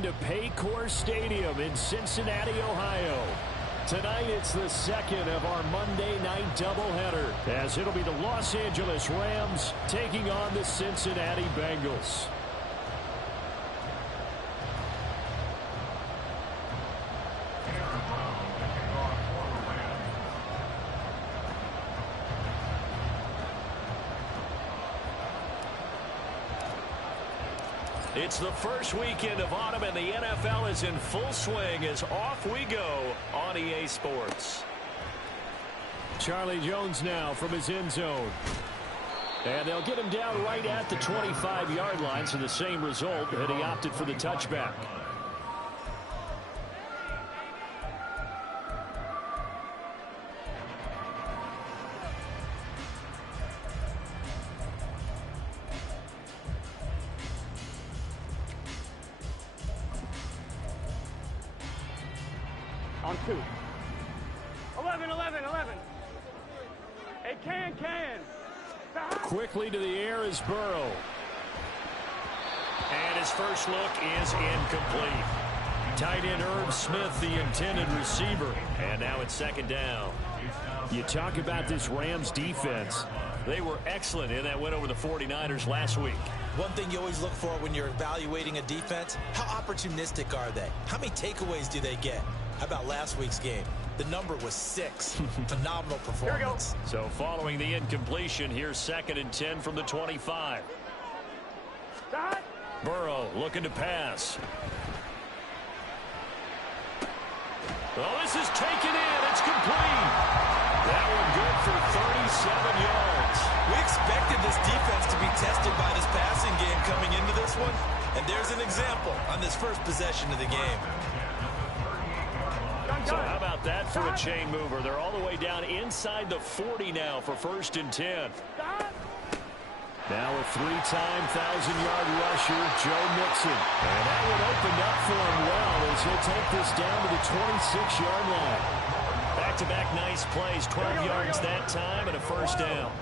into Paycor Stadium in Cincinnati, Ohio. Tonight, it's the second of our Monday night doubleheader, as it'll be the Los Angeles Rams taking on the Cincinnati Bengals. It's the first weekend of autumn, and the NFL is in full swing as off we go on EA Sports. Charlie Jones now from his end zone. And they'll get him down right at the 25-yard line, so the same result, and he opted for the touchback. On 2. 11. Hey, can. Quickly to the air is Burrow. And his first look is incomplete. Tight end Herb Smith, the intended receiver. And now it's second down. You talk about this Rams defense. They were excellent in that win over the 49ers last week. One thing you always look for when you're evaluating a defense, how opportunistic are they? How many takeaways do they get? How about last week's game? The number was 6. Phenomenal performance. So following the incompletion, here's 2nd and 10 from the 25. Burrow looking to pass. Oh, this is taken in. It's complete. That one good for 37 yards. We expected this defense to be tested by this passing game coming into this one. And there's an example on this first possession of the game. So how about that for a chain mover? They're all the way down inside the 40 now for 1st and 10. Now a 3-time 1,000-yard rusher, Joe Mixon. And that one opened up for him well as he'll take this down to the 26-yard line. Back-to-back nice plays, 12 yards that time and a first down.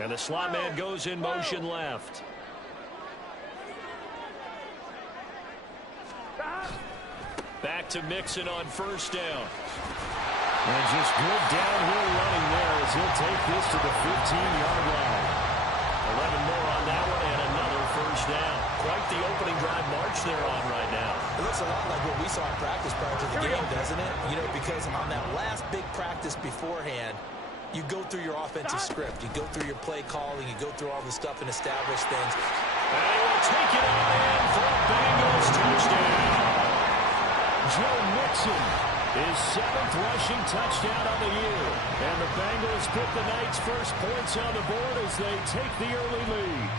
And the slot man goes in motion left. Back to Mixon on first down. And just good downhill running there as he'll take this to the 15-yard line. 11 more on that one and another first down. Quite the opening drive march they're on right now. It looks a lot like what we saw in practice prior to the game, doesn't it? You know, because on that last big practice beforehand, you go through your offensive script. You go through your play calling. You go through all the stuff and establish things. And he will take it on in for a Bengals touchdown. Joe Mixon, his 7th rushing touchdown on the year. And the Bengals put the night's first points on the board as they take the early lead.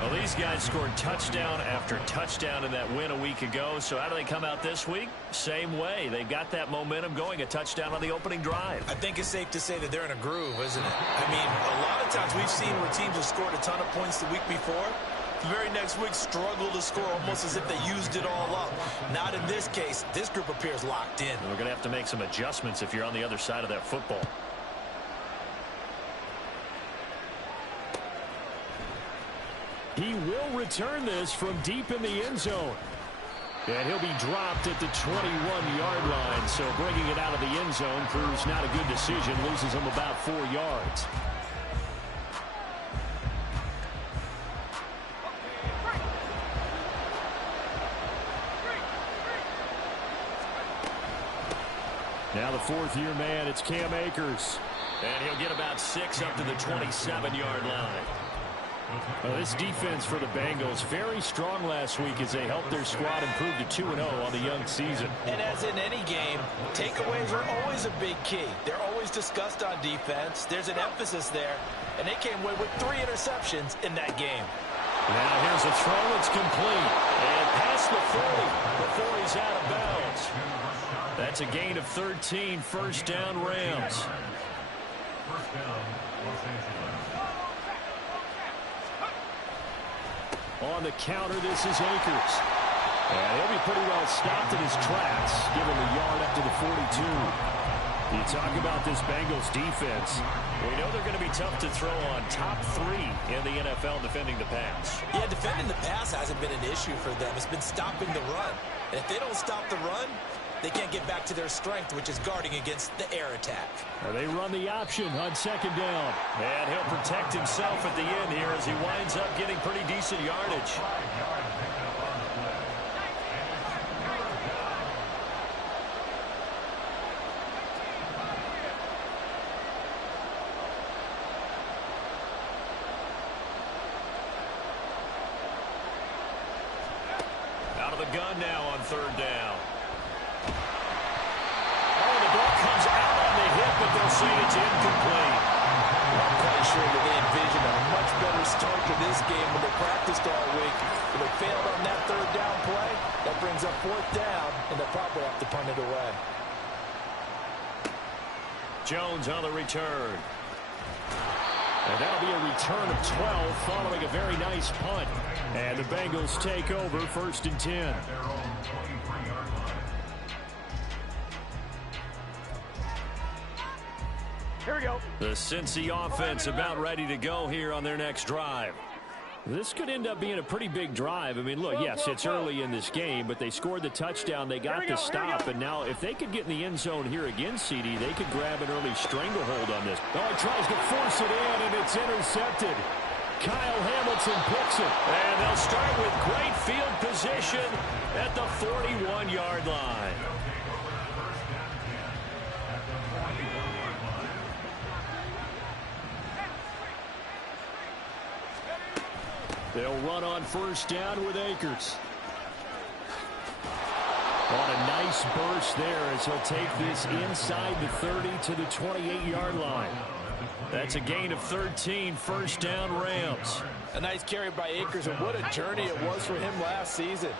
Well, these guys scored touchdown after touchdown in that win a week ago. So how do they come out this week? Same way. They've got that momentum going, a touchdown on the opening drive. I think it's safe to say that they're in a groove, isn't it? I mean, a lot of times we've seen where teams have scored a ton of points the week before. The very next week struggle to score almost as if they used it all up. Not in this case. This group appears locked in. We're going to have to make some adjustments if you're on the other side of that football. He will return this from deep in the end zone. And he'll be dropped at the 21-yard line. So bringing it out of the end zone proves not a good decision. Loses him about 4 yards. Now the 4th-year man, it's Cam Akers. And he'll get about 6 up to the 27-yard line. This defense for the Bengals, very strong last week as they helped their squad improve to 2-0 on the young season. And as in any game, takeaways are always a big key. They're always discussed on defense. There's an emphasis there. And they came away with 3 interceptions in that game. Now here's a throw. It's complete. And past the 40 before he's out of bounds. That's a gain of 13, first down Rams. On the counter, this is Akers. And he'll be pretty well stopped in his tracks, giving the yard up to the 42. You talk about this Bengals defense. We know they're going to be tough to throw on. Top 3 in the NFL defending the pass. Yeah, defending the pass hasn't been an issue for them. It's been stopping the run. And if they don't stop the run, they can't get back to their strength, which is guarding against the air attack. They run the option on second down. And he'll protect himself at the end here as he winds up getting pretty decent yardage. Out of the gun now on third down. Oh, the ball comes out on the hit, but they'll say it's incomplete. I'm quite sure that they envisioned a much better start to this game when they practiced all week. If they failed on that third down play, that brings up fourth down, and they'll probably have to punt it away. Jones on the return. And that'll be a return of 12 following a very nice punt. And the Bengals take over 1st and 10. Here we go. The Cincy offense about ready to go here on their next drive. This could end up being a pretty big drive. I mean, look, yes, it's early in this game, but they scored the touchdown. They got the stop, and now if they could get in the end zone here again, CD, they could grab an early stranglehold on this. Oh, he tries to force it in, and it's intercepted. Kyle Hamilton picks it, and they'll start with great field position at the 41-yard line. They'll run on first down with Akers. On a nice burst there as he'll take this inside the 30 to the 28-yard line. That's a gain of 13, first down Rams. A nice carry by Akers, and what a journey it was for him last season.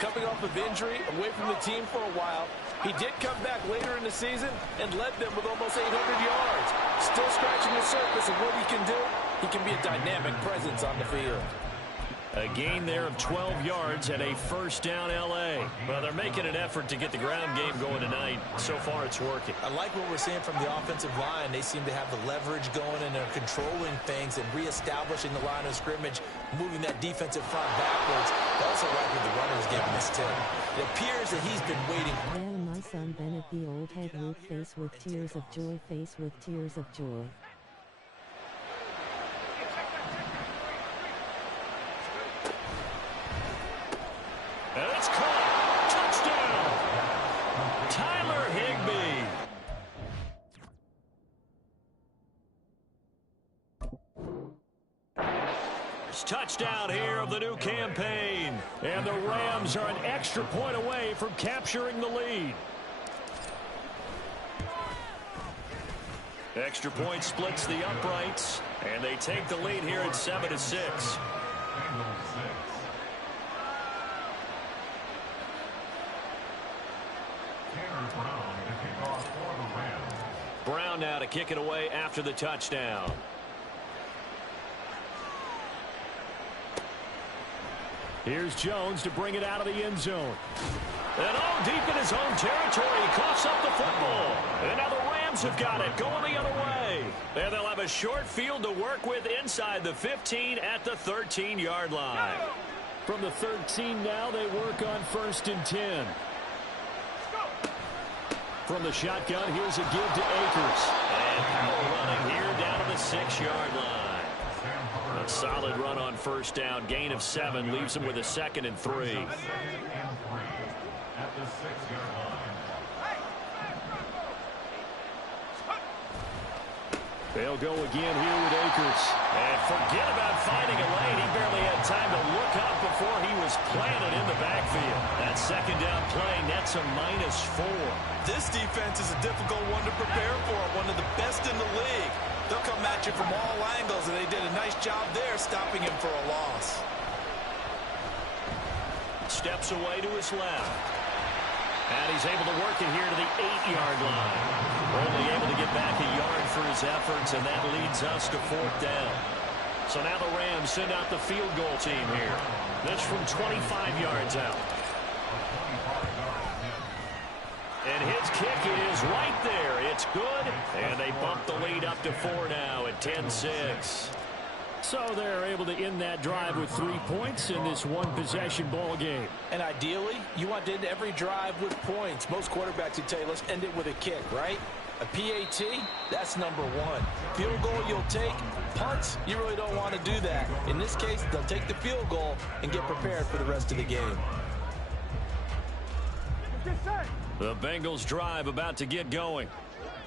Coming off of injury, away from the team for a while, he did come back later in the season and led them with almost 800 yards. Still scratching the surface of what he can do. He can be a dynamic presence on the field. A gain there of 12 yards and a first down L.A. Well, they're making an effort to get the ground game going tonight. So far, it's working. I like what we're seeing from the offensive line. They seem to have the leverage going, and they're controlling things and reestablishing the line of scrimmage, moving that defensive front backwards. They also like what the runner's giving this tip. It appears that he's been waiting. Then my son Bennett, the old head Luke, face with tears of joy, face with tears of joy. And it's caught. Touchdown. Tyler Higbee. Touchdown here of the new campaign. And the Rams are an extra point away from capturing the lead. Extra point splits the uprights. And they take the lead here at 7-6. Brown now to kick it away after the touchdown. Here's Jones to bring it out of the end zone. And all deep in his own territory, he coughs up the football. And now the Rams have got it, going the other way. And they'll have a short field to work with inside the 15 at the 13-yard line. From the 13 now, they work on 1st and 10. From the shotgun, here's a give to Akers. And Powell running here down to the 6-yard line. A solid run on first down. Gain of 7 leaves him with a 2nd and 3. They'll go again here with Akers. And forget about finding a lane. He barely had time to look up before he was planted in the backfield. That second down play nets a -4. This defense is a difficult one to prepare for, one of the best in the league. They'll come at you from all angles, and they did a nice job there stopping him for a loss. Steps away to his left. And he's able to work it here to the 8-yard line. Only able to get back a yard for his efforts, and that leads us to 4th down. So now the Rams send out the field goal team here. That's from 25 yards out. And his kick is right there. It's good, and they bump the lead up to 4 now at 10-6. So they're able to end that drive with 3 points in this one-possession ball game. And ideally, you want to end every drive with points. Most quarterbacks would tell you, let's end it with a kick, right? A PAT, that's number 1. Field goal you'll take. Punts, you really don't want to do that. In this case, they'll take the field goal and get prepared for the rest of the game. The Bengals drive about to get going.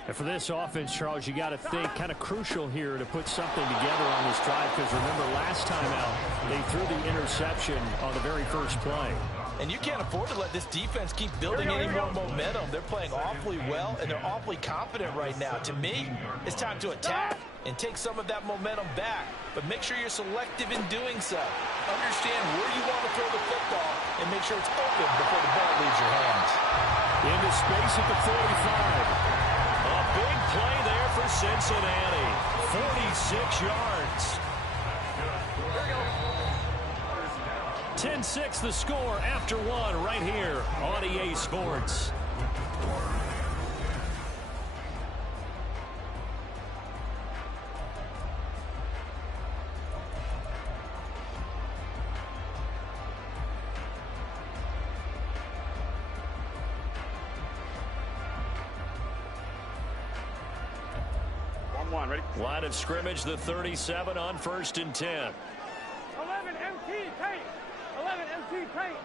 And for this offense, Charles, you got to think kind of crucial here to put something together on this drive, because remember last time out they threw the interception on the very first play. And you can't afford to let this defense keep building any more momentum. They're playing awfully well, and they're awfully confident right now. To me, it's time to attack and take some of that momentum back. But make sure you're selective in doing so. Understand where you want to throw the football and make sure it's open before the ball leaves your hands. Into space at the 45. A big play there for Cincinnati. 46 yards. 10-6 the score after 1 right here on EA Sports. Ready? Line of scrimmage, the 37 on 1st and 10. 11 MT paint. 11 MT paint.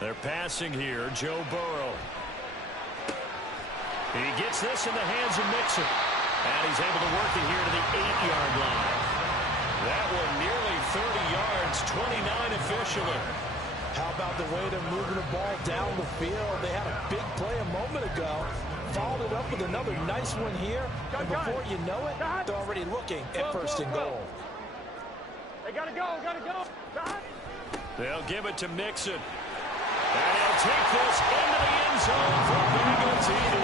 They're passing here, Joe Burrow. He gets this in the hands of Mixon. And he's able to work it here to the 8-yard line. That one nearly 30 yards, 29 officially. How about the way they're moving the ball down the field? They had a big play a moment ago. Followed it up with another nice one here. And before you know it, they're already looking at 1st and goal. They gotta go, They'll give it to Mixon. And he'll take this into the end zone for Bengal TD.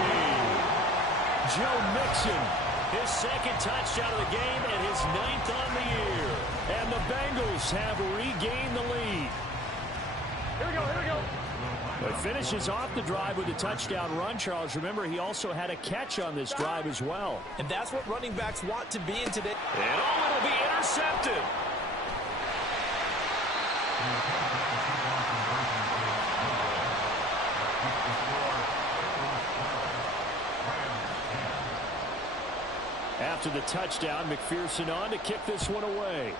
Joe Mixon, his 2nd touchdown of the game and his 9th on the year. And the Bengals have regained the lead. Here we go. But finishes off the drive with a touchdown run, Charles. Remember, he also had a catch on this drive as well. And that's what running backs want to be in today. And it'll be intercepted. After the touchdown, McPherson on to kick this one away.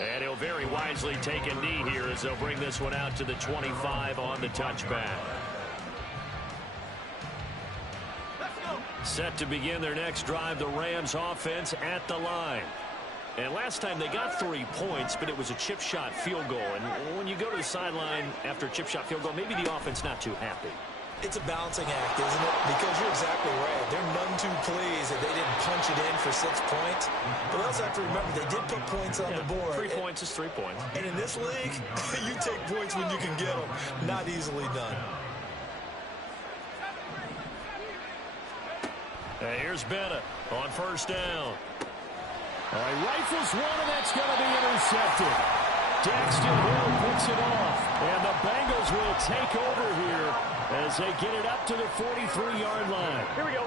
And he'll very wisely take a knee here as they'll bring this one out to the 25 on the touchback. Set to begin their next drive, the Rams offense at the line. And last time they got 3 points, but it was a chip shot field goal. And when you go to the sideline after a chip shot field goal, maybe the offense not too happy. It's a balancing act, isn't it? Because you're exactly right. They're none too pleased that they didn't punch it in for 6 points. But we also have to remember they did put points on the board. 3 points is 3 points. And in this league, you take points when you can get them. Not easily done. And here's Bennett on 1st down. All right, rifles one, and that's going to be intercepted. Daxton Hill picks it off, and the Bengals will take over here as they get it up to the 43-yard line. Here we go.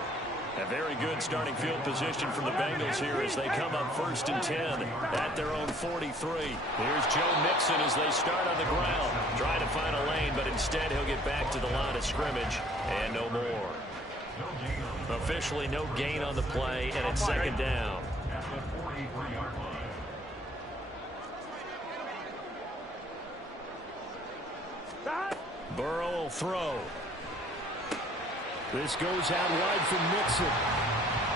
A very good starting field position from the Bengals here as they come up 1st and 10 at their own 43. Here's Joe Mixon as they start on the ground. Trying to find a lane, but instead he'll get back to the line of scrimmage and no more. Officially no gain on the play, and it's 2nd down. Burrow will throw. This goes out wide from Mixon.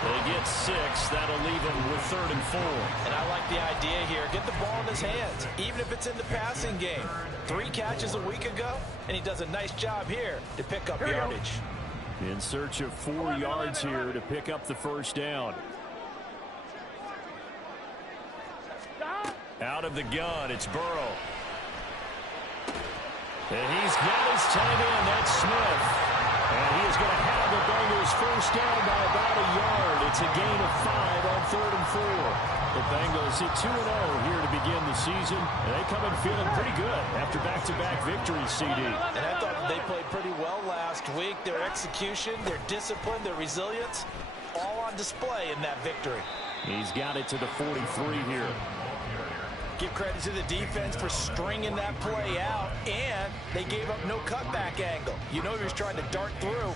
They get 6. That'll leave them with 3rd and 4. And I like the idea here. Get the ball in his hands, even if it's in the passing game. 3 catches a week ago, and he does a nice job here to pick up yardage. In search of 4 yards here to pick up the 1st down. Out of the gun, it's Burrow. And he's got his tight end, that's Smith. And he is going to have the Bengals first down by about a yard. It's a gain of 5 on 3rd and 4. The Bengals hit 2-0 here to begin the season. And they come in feeling pretty good after back-to-back victories, CD. And I thought they played pretty well last week. Their execution, their discipline, their resilience, all on display in that victory. He's got it to the 43 here. Give credit to the defense for stringing that play out, and they gave up no cutback angle. You know he was trying to dart through.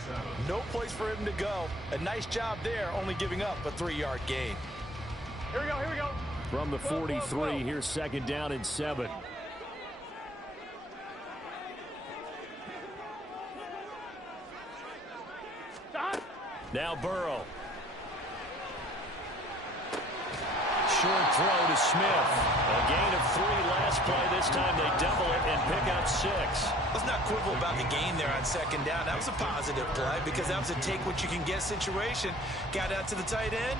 No place for him to go. A nice job there, only giving up a 3-yard gain. Here we go, here we go. From the 43, here's 2nd down and 7. Now Burrow. Short throw to Smith. A gain of 3 last play. This time they double it and pick up 6. Let's not quibble about the gain there on 2nd down. That was a positive play because that was a take-what-you-can-get situation. Got out to the tight end.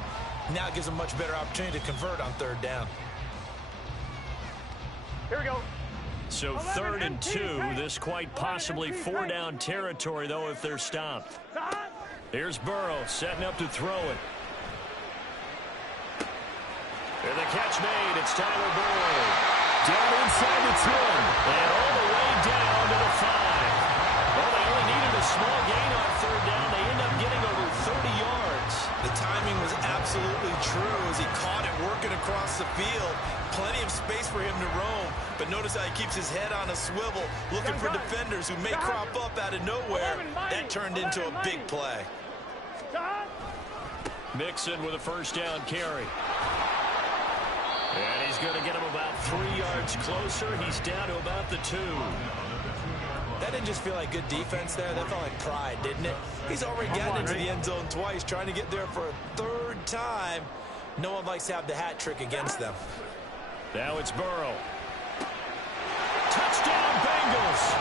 Now it gives them a much better opportunity to convert on 3rd down. Here we go. So 3rd and 2. This quite possibly 4-down territory, though, if they're stopped. Here's Burrow setting up to throw it. And the catch made. It's Tyler Boyd. Down inside the 10. And all the way down to the 5. Well, they only needed a small gain on 3rd down. They end up getting over 30 yards. The timing was absolutely true as he caught it working across the field. Plenty of space for him to roam. But notice how he keeps his head on a swivel, looking for defenders who may crop up out of nowhere. That turned into a big play. Mixon with a 1st down carry. And he's going to get him about 3 yards closer. He's down to about the 2. That didn't just feel like good defense there. That felt like pride, didn't it? He's already gotten into the end zone twice, trying to get there for a 3rd time. No one likes to have the hat trick against them. Now it's Burrow. Touchdown, Bengals.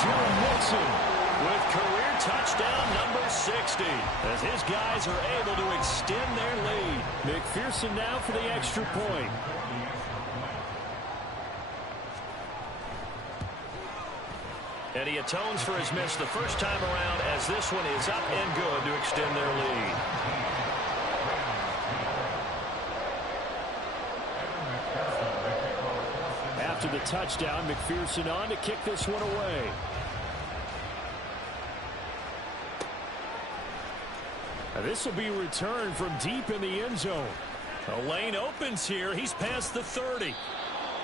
Joe Mixon with career touchdown number 60. As his guys are able to extend their lead. McPherson now for the extra point. And he atones for his miss the first time around as this one is up and good to extend their lead. After the touchdown, McPherson on to kick this one away. Now this will be returned from deep in the end zone. A lane opens here. He's past the 30.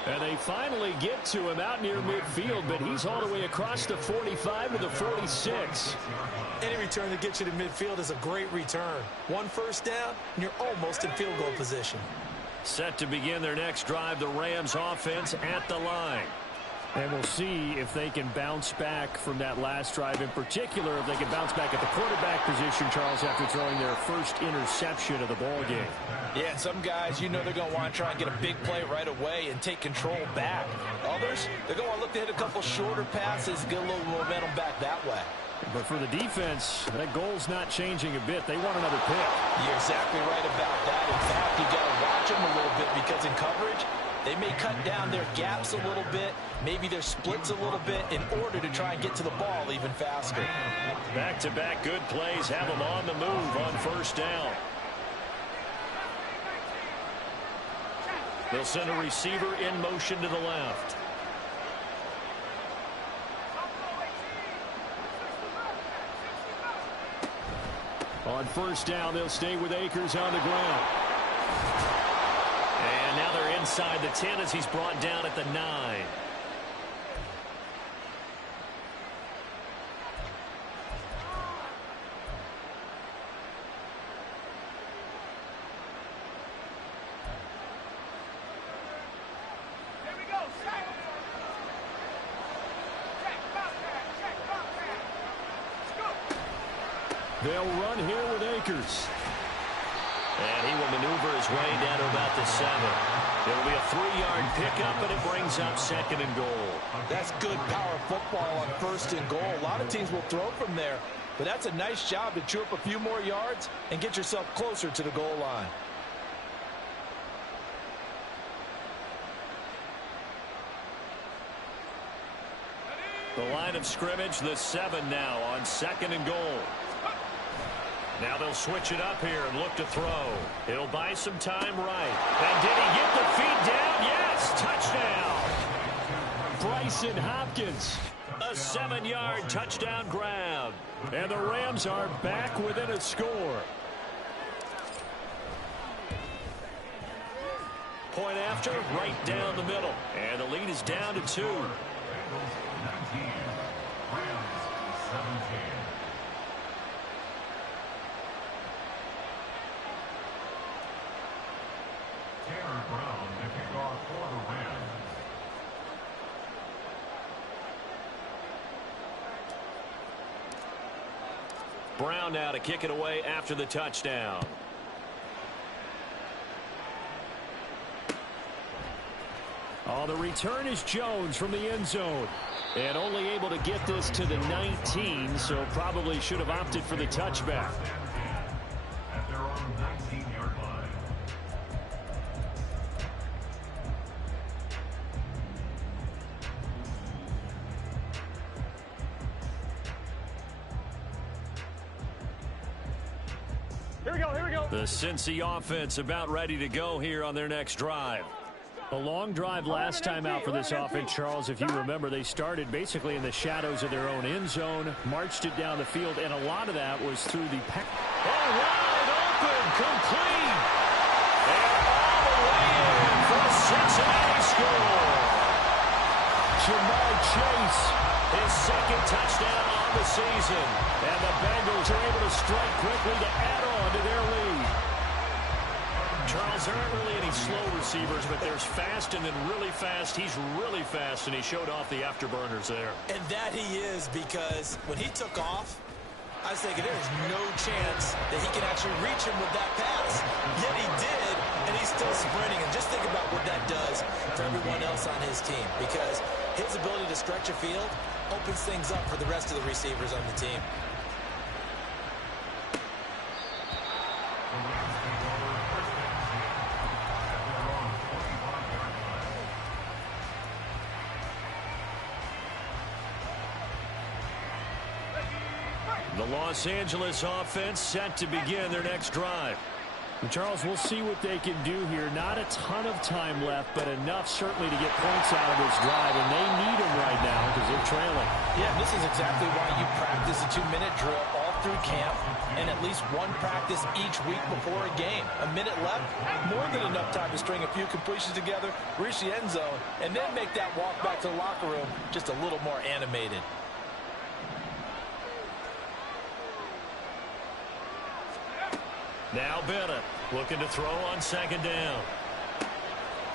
And they finally get to him out near midfield, but he's all the way across the 45 to the 46. Any return that gets you to midfield is a great return. 1 first down, and you're almost in field goal position. Set to begin their next drive, the Rams offense at the line. And we'll see if they can bounce back from that last drive. In particular, if they can bounce back at the quarterback position, Charles, after throwing their first interception of the ball game. Yeah, some guys, you know they're going to want to try and get a big play right away and take control back. Others, they're going to want to look to hit a couple shorter passes, get a little momentum back that way. But for the defense, that goal's not changing a bit. They want another pick. You're exactly right about that. In fact, you got to watch them a little bit because in coverage, they may cut down their gaps a little bit, maybe their splits a little bit in order to try and get to the ball even faster. Back-to-back good plays have them on the move on first down. They'll send a receiver in motion to the left. On first down, they'll stay with Akers on the ground. And now they're inside the 10 as he's brought down at the 9. They'll run here with Akers. And he will maneuver his way down to about the 7. It'll be a 3-yard pickup, and it brings up 2nd and goal. That's good power football on 1st and goal. A lot of teams will throw from there, but that's a nice job to chew up a few more yards and get yourself closer to the goal line. The line of scrimmage, the 7 now on 2nd and goal. Now they'll switch it up here and look to throw. He'll buy some time right. And did he get the feet down? Yes, touchdown. Bryson Hopkins. A 7-yard touchdown grab. And the Rams are back within a score. Point after, right down the middle. And the lead is down to 2. Brown now to kick it away after the touchdown. Oh, the return is Jones from the end zone. And only able to get this to the 19, so probably should have opted for the touchback. At their own 19-yard line. Here we go, here we go. The Cincy offense about ready to go here on their next drive. A long drive last time out for this offense, Charles. If you remember, they started basically in the shadows of their own end zone, marched it down the field, and a lot of that was through the pack. Oh, wide open, complete. And all the way in for the Cincinnati score. Ja'Marr Chase, his 2nd touchdown on the season. And the Bengals are able to strike quickly to add on to their lead. Charles, there aren't really any slow receivers, but there's fast and then really fast. He's really fast, and he showed off the afterburners there. And that he is, because when he took off, I was thinking there's no chance that he can actually reach him with that pass. Yet he did, and he's still sprinting. And just think about what that does for everyone else on his team, because his ability to stretch a field opens things up for the rest of the receivers on the team. The Los Angeles offense set to begin their next drive. And Charles, we'll see what they can do here. Not a ton of time left, but enough certainly to get points out of this drive, and they need them right now because they're trailing. Yeah, this is exactly why you practice a 2-minute drill all through camp and at least one practice each week before a game. A minute left, more than enough time to string a few completions together, reach the end zone, and then make that walk back to the locker room just a little more animated. Now Bennett looking to throw on 2nd down.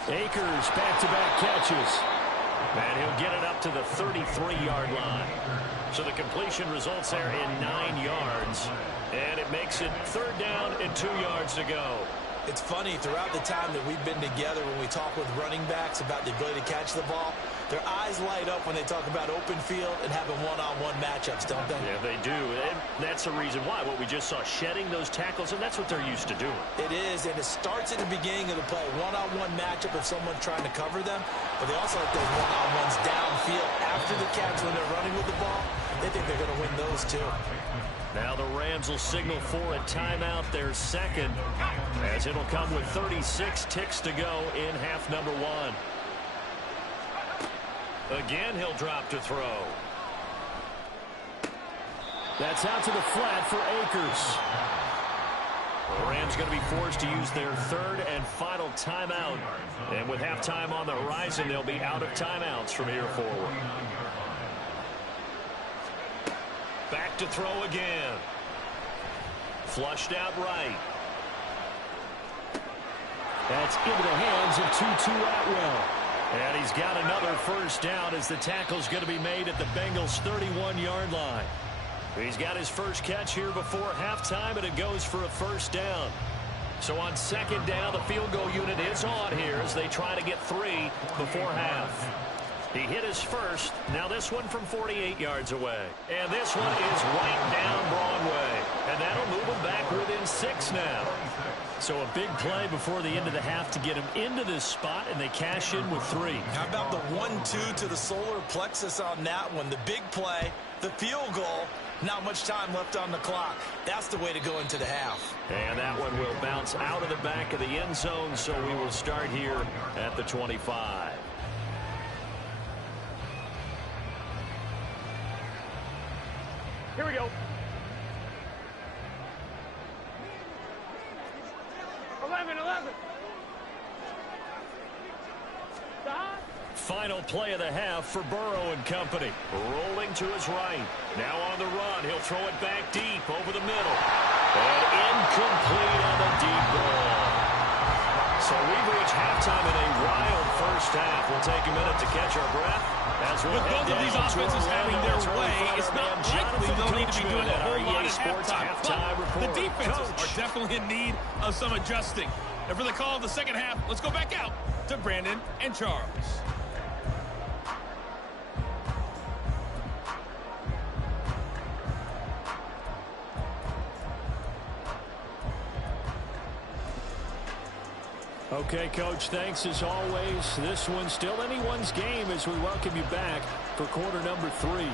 Akers back-to-back catches. And he'll get it up to the 33-yard line. So the completion results there in 9 yards. And it makes it 3rd down and 2 yards to go. It's funny, throughout the time that we've been together, when we talk with running backs about the ability to catch the ball, their eyes light up when they talk about open field and having one-on-one matchups, don't they? Yeah, they do. And that's the reason why. What we just saw, shedding those tackles, and that's what they're used to doing. It is, and it starts at the beginning of the play. One-on-one matchup if someone's trying to cover them, but they also like those one-on-ones downfield after the catch when they're running with the ball. They think they're going to win those, too. Now the Rams will signal for a timeout, their 2nd, as it'll come with 36 ticks to go in half number 1. Again, he'll drop to throw. That's out to the flat for Akers. The Rams going to be forced to use their 3rd and final timeout. And with halftime on the horizon, they'll be out of timeouts from here forward. Back to throw again. Flushed out right. That's into the hands of Tutu Atwell. And he's got another 1st down as the tackle's going to be made at the Bengals' 31-yard line. He's got his first catch here before halftime, and it goes for a 1st down. So on 2nd down, the field goal unit is on here as they try to get 3 before half. He hit his first. Now this one from 48 yards away. And this one is right down Broadway. And that'll move him back within 6 now. So a big play before the end of the half to get him into this spot, and they cash in with 3. How about the one 2 to the solar plexus on that one. The big play, the field goal, not much time left on the clock. That's the way to go into the half. And that one will bounce out of the back of the end zone, so we will start here at the 25. Here we go. 11. Stop. Final play of the half for Burrow and company. Rolling to his right. Now on the run. He'll throw it back deep over the middle. And incomplete on the deep ball. So we've reached halftime in a wild first half. We'll take a minute to catch our breath. With both of these offenses having their way, it's not likely they'll need to be doing a whole lot at halftime. But the defenses are definitely in need of some adjusting. And for the call of the second half, let's go back out to Brandon and Charles. Okay, Coach, thanks as always. This one's still anyone's game as we welcome you back for quarter number 3.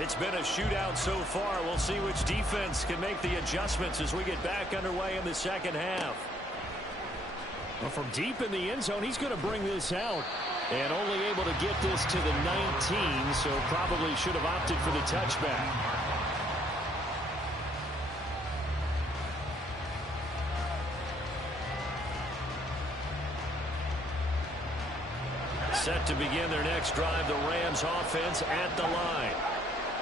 It's been a shootout so far. We'll see which defense can make the adjustments as we get back underway in the second half. Well, from deep in the end zone, he's going to bring this out. And only able to get this to the 19, so probably should have opted for the touchback. Set to begin their next drive, the Rams offense at the line.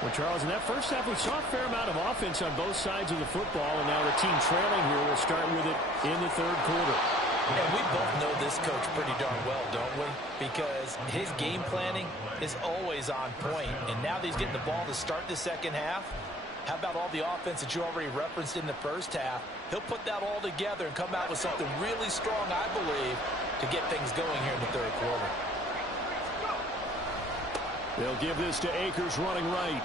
Well, Charles, in that first half, we saw a fair amount of offense on both sides of the football, and now the team trailing here will start with it in the third quarter. And we both know this coach pretty darn well, don't we? Because his game planning is always on point. And now that he's getting the ball to start the second half, how about all the offense that you already referenced in the first half? He'll put that all together and come out with something really strong, I believe, to get things going here in the third quarter. They'll give this to Akers running right.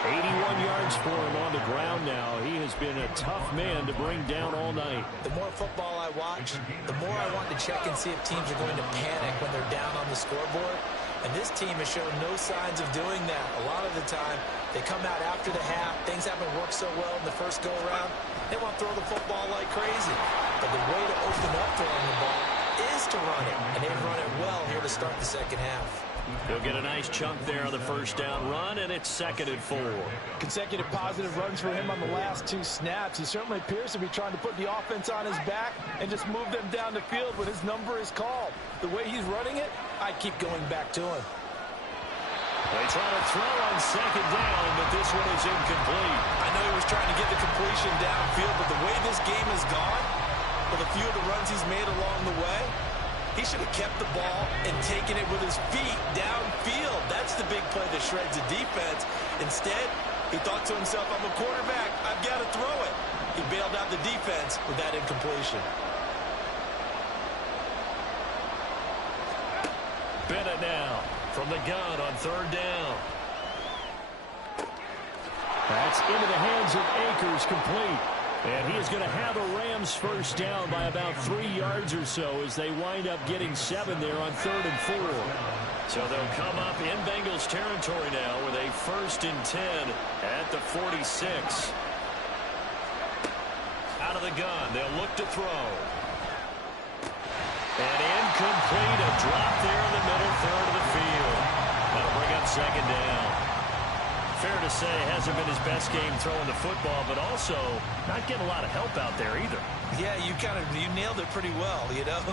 81 yards for him on the ground now. He has been a tough man to bring down all night. The more football I watch, the more I want to check and see if teams are going to panic when they're down on the scoreboard. And this team has shown no signs of doing that. A lot of the time, they come out after the half. Things haven't worked so well in the first go-around. They want to throw the football like crazy. But the way to open up throwing the ball is to run it. And they've run it well here to start the second half. He'll get a nice chunk there on the first down run, and it's 2nd and 4. Consecutive positive runs for him on the last 2 snaps. He certainly appears to be trying to put the offense on his back and just move them down the field when his number is called. The way he's running it, I keep going back to him. They try to throw on 2nd down, but this one is incomplete. I know he was trying to get the completion downfield, but the way this game has gone, with a few of the runs he's made along the way, he should have kept the ball and taken it with his feet downfield. That's the big play that shreds the defense. Instead, he thought to himself, I'm a quarterback, I've got to throw it. He bailed out the defense with that incompletion. Bennett now from the gun on 3rd down. That's into the hands of Akers, complete. And he is going to have a Rams first down by about 3 yards or so as they wind up getting 7 there on 3rd and 4. So they'll come up in Bengals territory now with a 1st and 10 at the 46. Out of the gun, they'll look to throw. And incomplete, a drop there in the middle third of the field. That'll bring up 2nd down. Fair to say, hasn't been his best game throwing the football, but also not getting a lot of help out there either. Yeah, you nailed it pretty well, you know.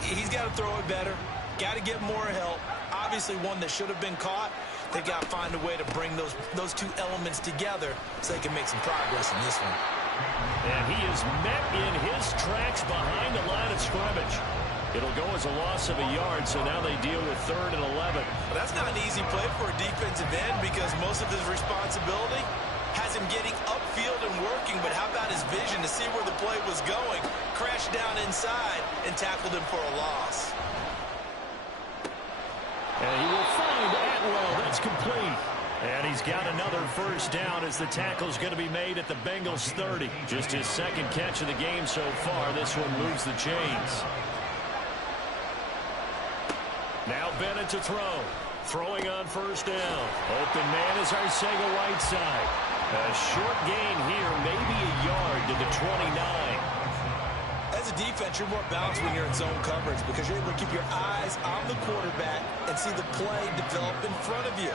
He's got to throw it better. Got to get more help. Obviously one that should have been caught. They got to find a way to bring those 2 elements together so they can make some progress in this one. And he is met in his tracks behind the line of scrimmage. It'll go as a loss of a yard, so now they deal with 3rd and 11. Well, that's not an easy play for a defensive end because most of his responsibility has him getting upfield and working, but how about his vision to see where the play was going, crashed down inside, and tackled him for a loss. And he will find Atwell. That's complete. And he's got another first down as the tackle's going to be made at the Bengals 30. Just his second catch of the game so far. This one moves the chains. Now Bennett to throw. Throwing on first down. Open man is Arcega-Whiteside. A short gain here, maybe a yard to the 29. As a defense, you're more balanced when you're in zone coverage because you're able to keep your eyes on the quarterback and see the play develop in front of you.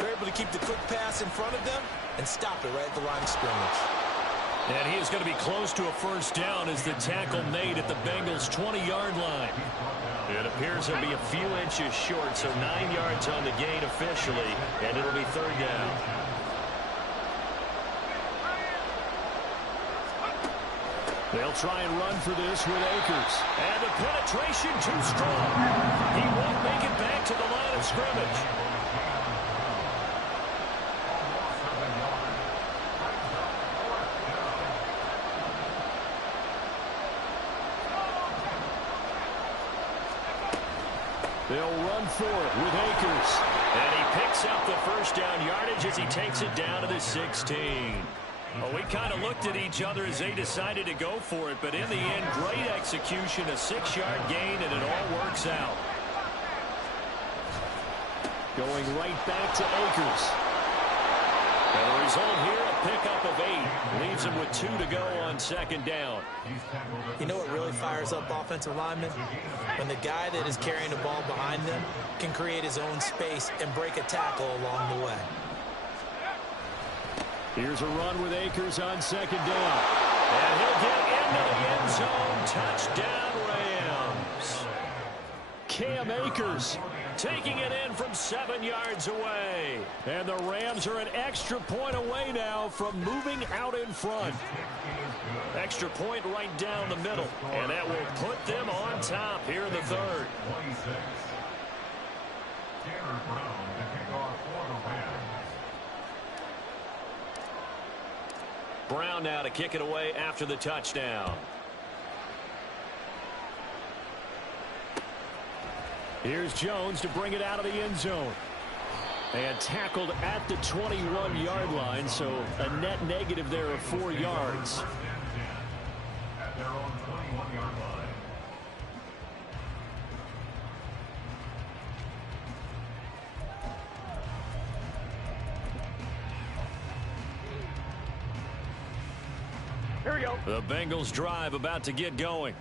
They're able to keep the quick pass in front of them and stop it right at the line of scrimmage. And he is going to be close to a first down as the tackle made at the Bengals' 20-yard line. It appears he'll be a few inches short, so 9 yards on the gain officially, and it'll be third down. They'll try and run for this with Akers. And the penetration too strong. He won't make it back to the line of scrimmage. They'll run for it with Akers. And he picks up the first down yardage as he takes it down to the 16. Well, we kind of looked at each other as they decided to go for it, but in the end, great execution, a 6-yard gain, and it all works out. Going right back to Akers. And the result here, a pickup of 8. Leaves him with 2 to go on second down. You know what really fires up offensive linemen? When the guy that is carrying the ball behind them can create his own space and break a tackle along the way. Here's a run with Akers on second down. And he'll get into the end zone. Touchdown, Rams. Cam Akers taking it in from 7 yards away. And the Rams are an extra point away now from moving out in front. Extra point right down the middle. And that will put them on top here in the third. Tanner Brown to kick off for the Rams. Brown now to kick it away after the touchdown. Here's Jones to bring it out of the end zone. And tackled at the 21-yard line, so a net negative there of 4 yards. At their own 21-yard line. Here we go. The Bengals drive about to get going.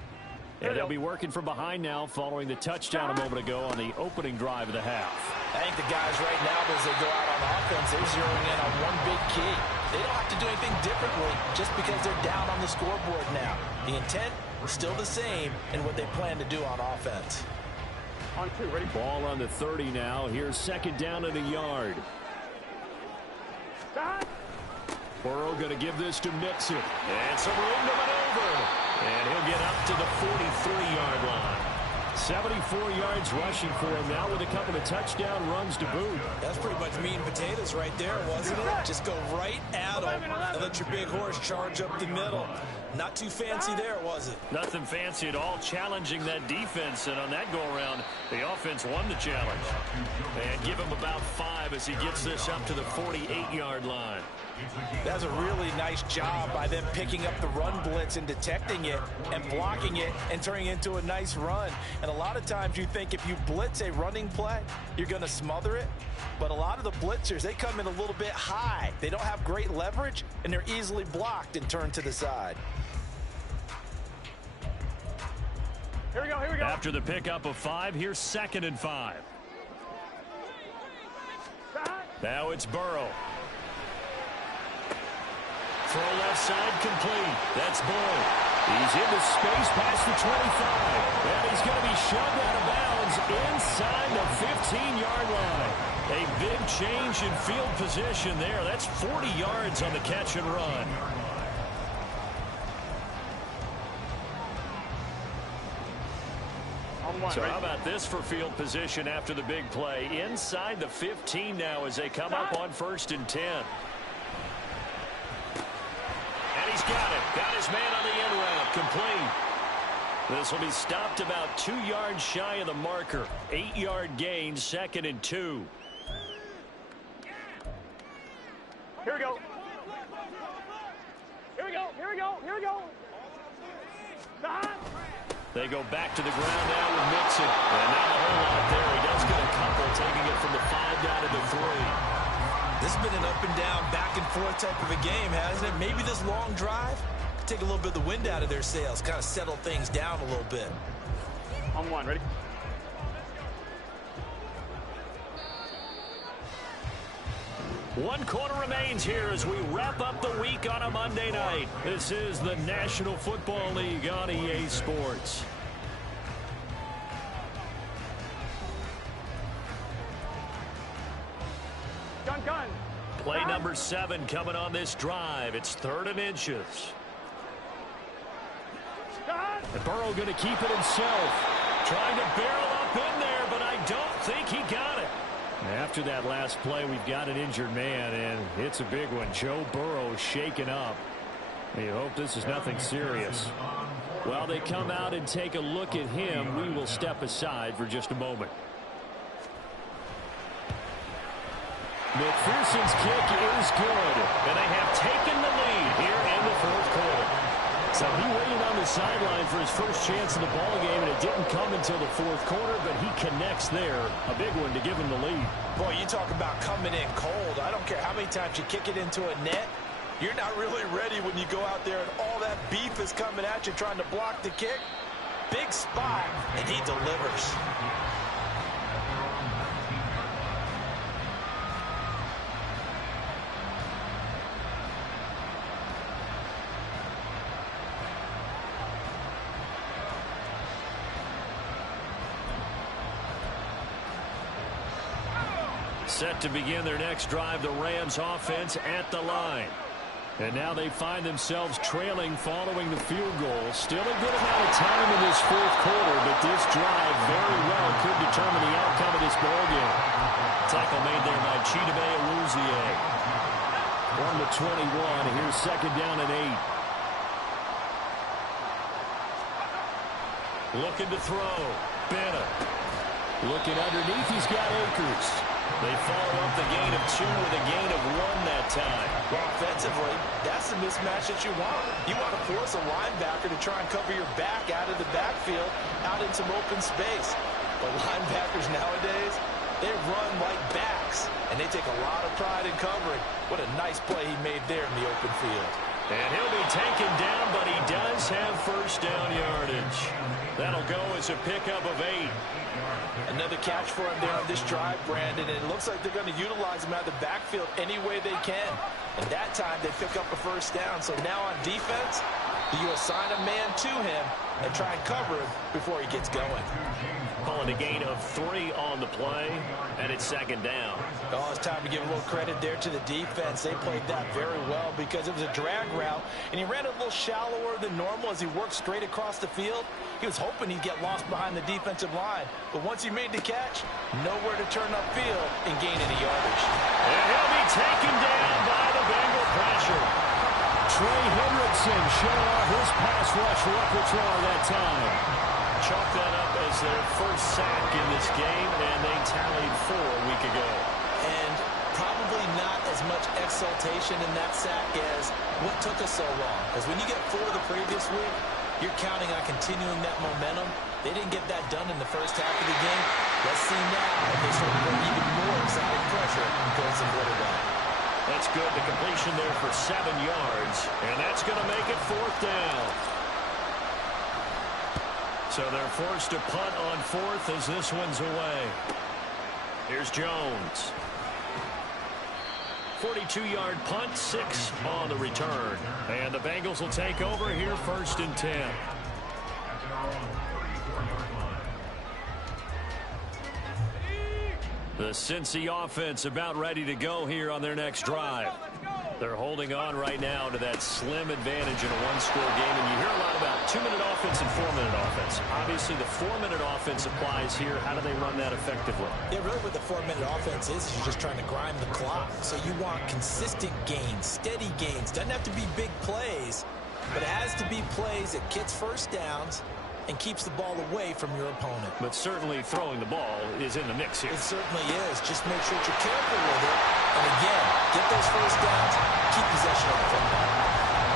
And they'll be working from behind now following the touchdown a moment ago on the opening drive of the half. I think the guys right now, as they go out on offense, they're zeroing in on one big key. They don't have to do anything differently just because they're down on the scoreboard now. The intent is still the same in what they plan to do on offense. On 2, ready? Ball on the 30 now. Here's second down at a yard. Burrow going to give this to Mixon. And some room to maneuver. And he'll get up to the 43-yard line. 74 yards rushing for him now with a couple of touchdown runs to boot. That's pretty much meat and potatoes right there, wasn't it? Just go right at them and let your big horse charge up the middle. Not too fancy there, was it? Nothing fancy at all, challenging that defense. And on that go-around, the offense won the challenge. And give him about 5 as he gets this up to the 48-yard line. That's a really nice job by them picking up the run blitz and detecting it and blocking it and turning it into a nice run. And a lot of times you think if you blitz a running play, you're going to smother it. But a lot of the blitzers, they come in a little bit high. They don't have great leverage, and they're easily blocked and turned to the side. Here we go, here we go. After the pickup of 5, here's 2nd and 5. Now it's Burrow. Throw left side complete. That's Boyd. He's into space past the 25. And he's going to be shoved out of bounds inside the 15-yard line. A big change in field position there. That's 40 yards on the catch and run. So how about this for field position after the big play? Inside the 15 now as they come up on 1st and 10. And he's got it. Got his man on the end route. Complete. This will be stopped about 2 yards shy of the marker. 8-yard gain, 2nd and 2. Here we go. Here we go. Here we go. Here we go. They go back to the ground now with Mixon. And not a whole lot there. He does get a couple, taking it from the 5 down to the 3. This has been an up and down, back and forth type of a game, hasn't it? Maybe this long drive could take a little bit of the wind out of their sails, kind of settle things down a little bit. On 1, ready? One quarter remains here as we wrap up the week on a Monday night. This is the National Football League on EA Sports. Gun. Play number 7 coming on this drive. It's 3rd and inches. And Burrow going to keep it himself. Trying to barrel up in there, but I don't think he got it. After that last play, we've got an injured man, and it's a big one. Joe Burrow shaken up. You hope this is nothing serious. While they come out and take a look at him, we will step aside for just a moment. McPherson's kick is good, and they have taken the lead here in the 4th quarter. So he waited on the sideline for his first chance in the ball game, and it didn't come until the 4th quarter, but he connects there. A big one to give him the lead. Boy, you talk about coming in cold. I don't care how many times you kick it into a net. You're not really ready when you go out there and all that beef is coming at you trying to block the kick. Big spot, and he delivers. Set to begin their next drive, the Rams offense at the line. And now they find themselves trailing following the field goal. Still a good amount of time in this 4th quarter, but this drive very well could determine the outcome of this ball game. Tackle made there by Chidobe Awuzie. From the 21, here's 2nd down and 8. Looking to throw. Bennett. Looking underneath, he's got Akers. They follow up the gain of 2 with a gain of 1 that time. Well, offensively, that's the mismatch that you want. You want to force a linebacker to try and cover your back out of the backfield, out in some open space. But linebackers nowadays, they run like backs, and they take a lot of pride in covering. What a nice play he made there in the open field. And he'll be taken down, but he does have 1st down yardage. That'll go as a pickup of 8. Another catch for him there on this drive, Brandon. And it looks like they're going to utilize him out of the backfield any way they can. And that time they pick up a 1st down. So now on defense, do you assign a man to him and try and cover him before he gets going? Calling a gain of 3 on the play, and it's 2nd down. Oh, it's time to give a little credit there to the defense. They played that very well because it was a drag route, and he ran a little shallower than normal as he worked straight across the field. He was hoping he'd get lost behind the defensive line, but once he made the catch, nowhere to turn upfield and gain any yardage. And he'll be taken down by the Bengal pressure. Trey Hendrickson showing off his pass rush repertoire that time. Chalk that up as their 1st sack in this game, and they tallied 4 a week ago. And probably not as much exultation in that sack as what took us so long. Because when you get 4 the previous week, you're counting on continuing that momentum. They didn't get that done in the first half of the game. Let's see now if they start to bring even more exotic pressure towards the quarterback. That's good. The completion there for 7 yards, and that's going to make it 4th down. So they're forced to punt on 4th as this one's away. Here's Jones. 42-yard punt, 6 on the return. And the Bengals will take over here 1st and 10. The Cincy offense about ready to go here on their next drive. They're holding on right now to that slim advantage in a one-score game. And you hear a lot about 2-minute offense and 4-minute offense. Obviously, the 4-minute offense applies here. How do they run that effectively? Yeah, really what the 4-minute offense is you're just trying to grind the clock. So you want consistent gains, steady gains. Doesn't have to be big plays, but it has to be plays that gets 1st downs and keeps the ball away from your opponent. But certainly throwing the ball is in the mix here. It certainly is. Just make sure that you're careful with it. And again, get the those first downs, keep possession of the football.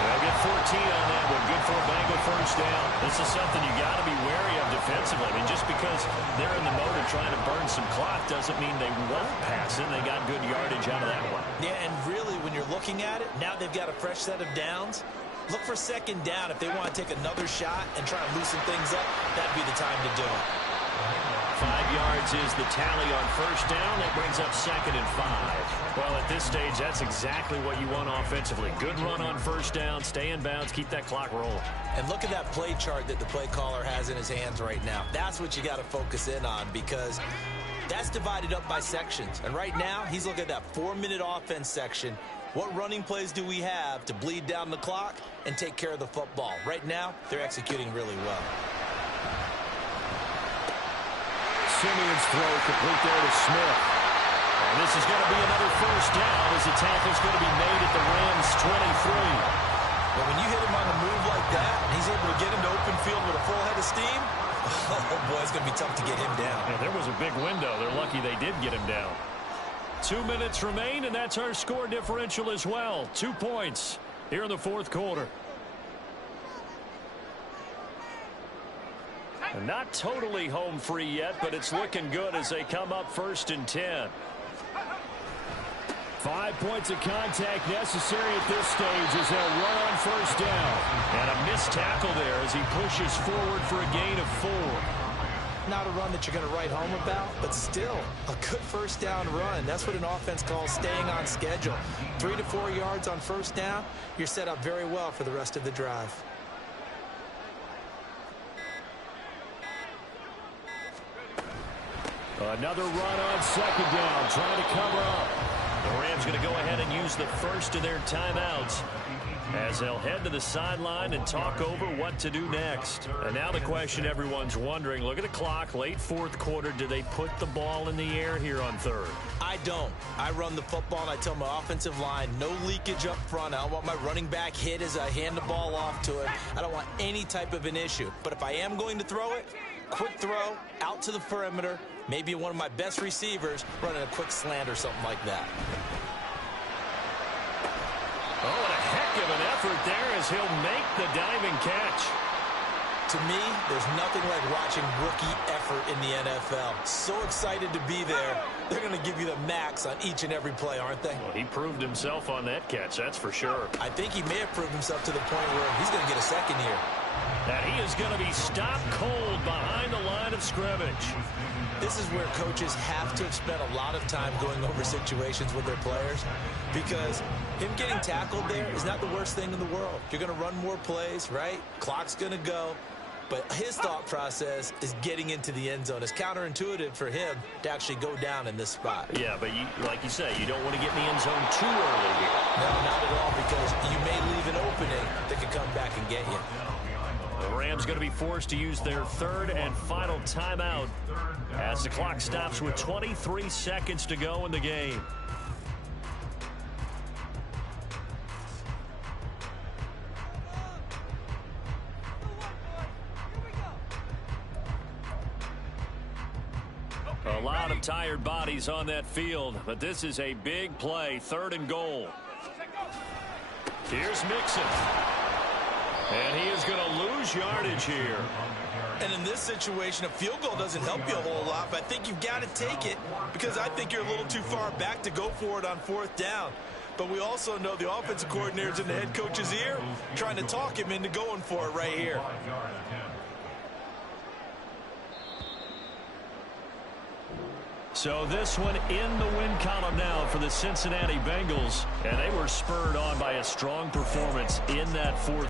They'll get 14 on that one. Good for a Bengal first down. This is something you got to be wary of defensively. I mean, just because they're in the mode of trying to burn some clock doesn't mean they won't pass it. They got good yardage out of that one. Yeah, and really, when you're looking at it, now they've got a fresh set of downs. Look for second down. If they want to take another shot and try and loosen things up, that'd be the time to do it. 5 yards is the tally on first down. That brings up 2nd and 5. Well, at this stage, that's exactly what you want offensively. Good run on first down, stay in bounds, keep that clock rolling. And look at that play chart that the play caller has in his hands right now. That's what you got to focus in on, because that's divided up by sections. And right now, he's looking at that 4-minute offense section. What running plays do we have to bleed down the clock and take care of the football? Right now, they're executing really well. Simeon's throw complete there to Smith. And this is going to be another first down as the tackle's going to be made at the Rams 23. But when you hit him on the move like that, and he's able to get into open field with a full head of steam, oh boy, it's going to be tough to get him down. Yeah, there was a big window. They're lucky they did get him down. 2 minutes remain, and that's our score differential as well. 2 points here in the fourth quarter. And not totally home free yet, but it's looking good as they come up 1st and 10. 5 points of contact necessary at this stage as they'll run on first down. And a missed tackle there as he pushes forward for a gain of 4. Not a run that you're going to write home about, but still a good first down run. That's what an offense calls staying on schedule. 3 to 4 yards on first down, you're set up very well for the rest of the drive. Another run on second down, trying to cover up. The Rams going to go ahead and use the first of their timeouts as they'll head to the sideline and talk over what to do next. And now the question everyone's wondering, look at the clock, late fourth quarter, do they put the ball in the air here on third? I don't. I run the football, and I tell my offensive line, no leakage up front. I don't want my running back hit as I hand the ball off to him. I don't want any type of an issue. But if I am going to throw it, quick throw, out to the perimeter, maybe one of my best receivers running a quick slant or something like that. Oh, and a heck of an effort there as he'll make the diving catch. To me, there's nothing like watching rookie effort in the NFL. So excited to be there. They're going to give you the max on each and every play, aren't they? Well, he proved himself on that catch, that's for sure. I think he may have proved himself to the point where he's going to get a second here. And he is going to be stopped cold behind the line of scrimmage. This is where coaches have to have spent a lot of time going over situations with their players, because him getting tackled there is not the worst thing in the world. You're going to run more plays, right? Clock's going to go. But his thought process is getting into the end zone. It's counterintuitive for him to actually go down in this spot. Yeah, but like you say, you don't want to get in the end zone too early here. No, not at all, because you may leave an opening that could come back and get you. The Rams going to be forced to use their third and final timeout as the clock stops with 23 seconds to go in the game. A lot of tired bodies on that field, but this is a big play, 3rd and goal. Here's Mixon. And he is going to lose yardage here. And in this situation, a field goal doesn't help you a whole lot, but I think you've got to take it, because I think you're a little too far back to go for it on 4th down. But we also know the offensive coordinator's in the head coach's ear, trying to talk him into going for it right here. So this one in the win column now for the Cincinnati Bengals, and they were spurred on by a strong performance in that fourth